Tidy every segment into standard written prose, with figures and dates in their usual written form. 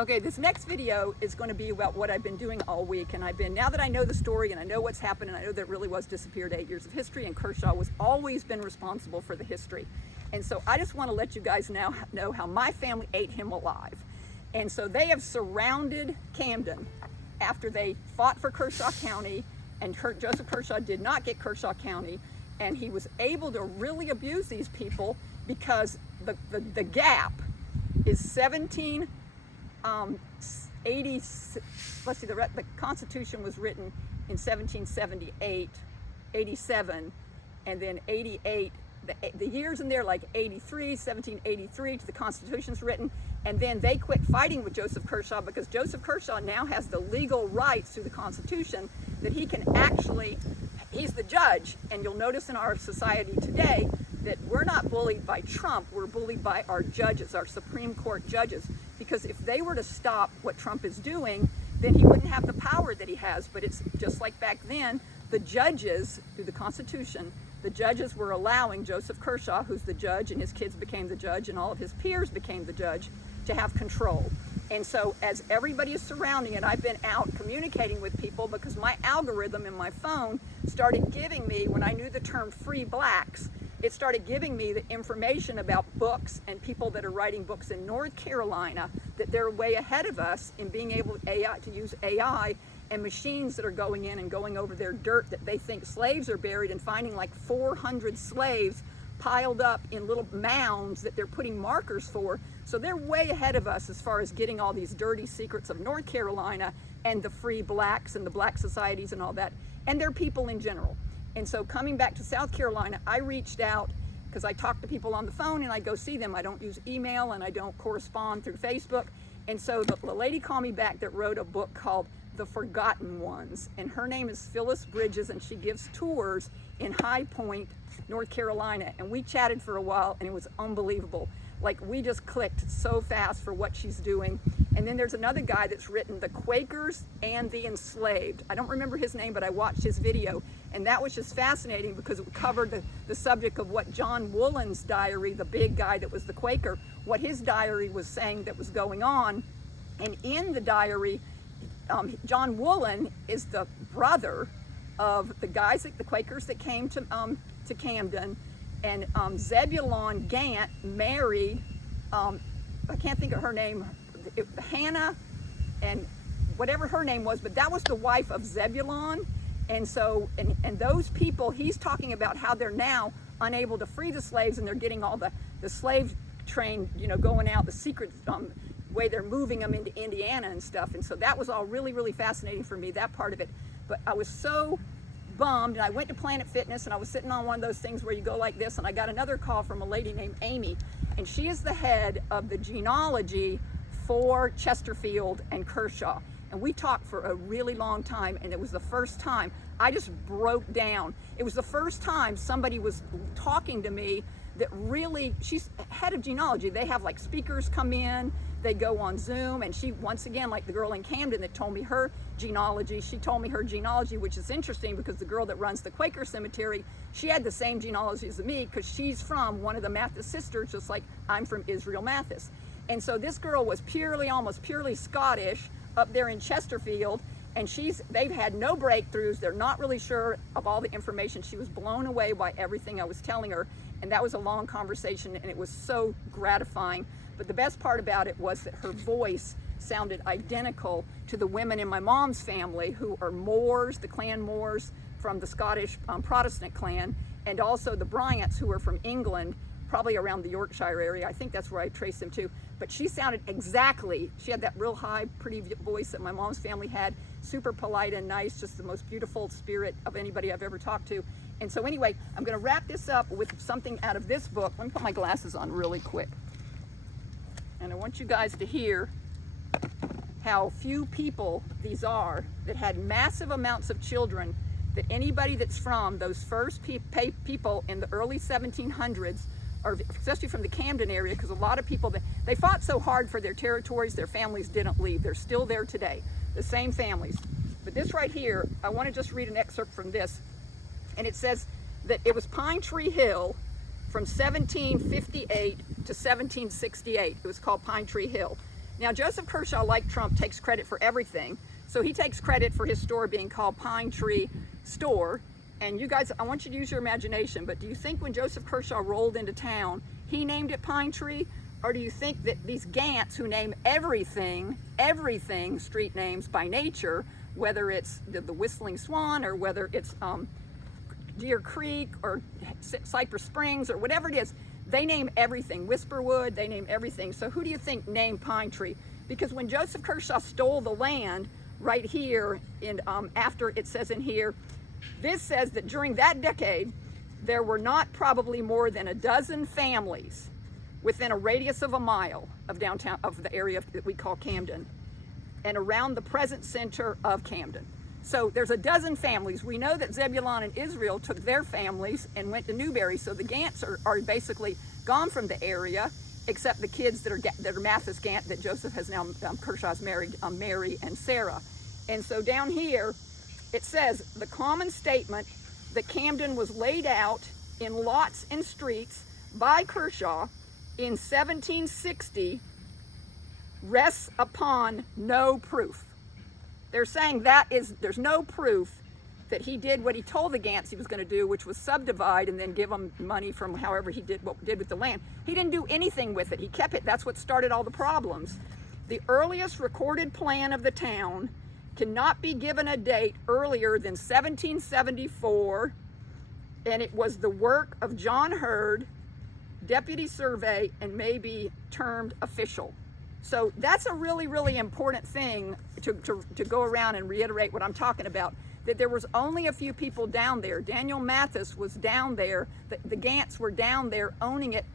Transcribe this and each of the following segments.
Okay, this next video is going to be about what I've been doing all week, and now that I know the story and I know what's happened, and I know that it really was disappeared 8 years of history, and Kershaw was always been responsible for the history. And so I just want to let you guys now know how my family ate him alive. And so they have surrounded Camden after they fought for Kershaw County, and Joseph Kershaw did not get Kershaw County, and he was able to really abuse these people because the gap is 80, let's see, the Constitution was written in 1778, 87, and then 88. The years in there, like 83, 1783 to the Constitution's written, and then they quit fighting with Joseph Kershaw because Joseph Kershaw now has the legal rights through the Constitution that he can actually, he's the judge. And you'll notice in our society today that we're not bullied by Trump, we're bullied by our judges, our Supreme Court judges, because if they were to stop what Trump is doing, then he wouldn't have the power that he has. But it's just like back then, the judges, through the Constitution, the judges were allowing Joseph Kershaw, who's the judge, and his kids became the judge, and all of his peers became the judge, to have control. And so as everybody is surrounding it, I've been out communicating with people because my algorithm in my phone started giving me, when I knew the term free blacks, it started giving me the information about books and people that are writing books in North Carolina, that they're way ahead of us in being able to use AI and machines that are going in and going over their dirt that they think slaves are buried, and finding like 400 slaves piled up in little mounds that they're putting markers for. So they're way ahead of us as far as getting all these dirty secrets of North Carolina and the free blacks and the black societies and all that, and their people in general. And so coming back to South Carolina, I reached out because I talk to people on the phone and I go see them. I don't use email and I don't correspond through Facebook. And so the lady called me back that wrote a book called The Forgotten Ones, and her name is Phyllis Bridges, and she gives tours in High Point, North Carolina. And we chatted for a while and it was unbelievable. Like, we just clicked so fast for what she's doing. And then there's another guy that's written The Quakers and the Enslaved. I don't remember his name, but I watched his video, and that was just fascinating because it covered the subject of what John Woolen's diary, the big guy that was the Quaker, what his diary was saying that was going on. And in the diary, John Woolen is the brother of the guys, the Quakers that came to Camden, and Zebulon Gant married, I can't think of her name, Hannah, and whatever her name was, but that was the wife of Zebulon. And so, and those people, he's talking about how they're now unable to free the slaves, and they're getting all the slave train, going out, the secret way they're moving them into Indiana and stuff. And so that was all really, really fascinating for me, that part of it. But I was so bummed, and I went to Planet Fitness, and I was sitting on one of those things where you go like this, and I got another call from a lady named Amy, and she is the head of the genealogy for Chesterfield and Kershaw. And we talked for a really long time, and it was the first time I just broke down. It was the first time somebody was talking to me that really, she's head of genealogy. They have like speakers come in, they go on Zoom, and she, once again, like the girl in Camden that told me her genealogy, she told me her genealogy, which is interesting because the girl that runs the Quaker cemetery, she had the same genealogy as me because she's from one of the Mathis sisters, just like I'm from Israel Mathis. And so this girl was almost purely Scottish up there in Chesterfield, and they've had no breakthroughs. They're not really sure of all the information. She was blown away by everything I was telling her, and that was a long conversation, and it was so gratifying. But the best part about it was that her voice sounded identical to the women in my mom's family, who are Moors, the clan Moors from the Scottish Protestant clan, and also the Bryants, who are from England, probably around the Yorkshire area. I think that's where I traced them to. But she sounded exactly, she had that real high, pretty voice that my mom's family had, super polite and nice, just the most beautiful spirit of anybody I've ever talked to. And so anyway, I'm gonna wrap this up with something out of this book. Let me put my glasses on really quick. And I want you guys to hear how few people these are that had massive amounts of children, that anybody that's from those first people in the early 1700s, or especially from the Camden area, because a lot of people, they fought so hard for their territories, their families didn't leave. They're still there today, the same families. But this right here, I want to just read an excerpt from this. And it says that it was Pine Tree Hill from 1758 to 1768. It was called Pine Tree Hill. Now, Joseph Kershaw, like Trump, takes credit for everything. So he takes credit for his store being called Pine Tree Store. And you guys, I want you to use your imagination, but do you think when Joseph Kershaw rolled into town, he named it Pine Tree? Or do you think that these Gants who name everything street names by nature, whether it's the Whistling Swan or whether it's Deer Creek or Cypress Springs or whatever it is, they name everything. Whisperwood, they name everything. So who do you think named Pine Tree? Because when Joseph Kershaw stole the land right here, in after it says in here, this says that during that decade, there were not probably more than a dozen families within a radius of a mile of downtown, of the area that we call Camden, and around the present center of Camden. So there's a dozen families. We know that Zebulon and Israel took their families and went to Newberry. So the Gants are basically gone from the area, except the kids that are Mathis Gant that Joseph has now, Kershaw's married, Mary and Sarah. And so down here, it says the common statement that Camden was laid out in lots and streets by Kershaw in 1760 rests upon no proof. They're saying there's no proof that he did what he told the Gants he was going to do, which was subdivide and then give them money from however he did with the land. He didn't do anything with it. He kept it. That's what started all the problems. The earliest recorded plan of the town cannot be given a date earlier than 1774, and it was the work of John Hurd, deputy survey, and may be termed official. So that's a really, really important thing to go around and reiterate what I'm talking about, that there was only a few people down there. Daniel Mathis was down there. The Gants were down there owning it,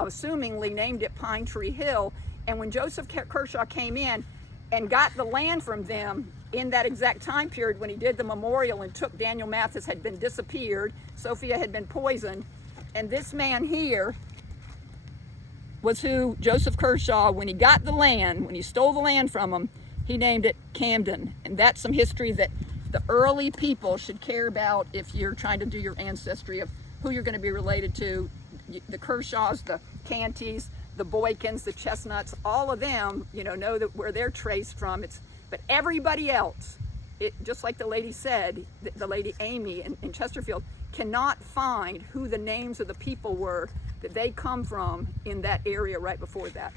assumingly named it Pine Tree Hill. And when Joseph Kershaw came in and got the land from them in that exact time period when he did the memorial and took Daniel Mathis, had been disappeared, Sophia had been poisoned, and this man here was who Joseph Kershaw, when he got the land, when he stole the land from him, he named it Camden. And that's some history that the early people should care about if you're trying to do your ancestry of who you're going to be related to. The Kershaws, the Cantys, the Boykins, the Chestnuts, all of them, know that where they're traced from. But everybody else, just like the lady said, the lady Amy in Chesterfield, cannot find who the names of the people were that they come from in that area right before that.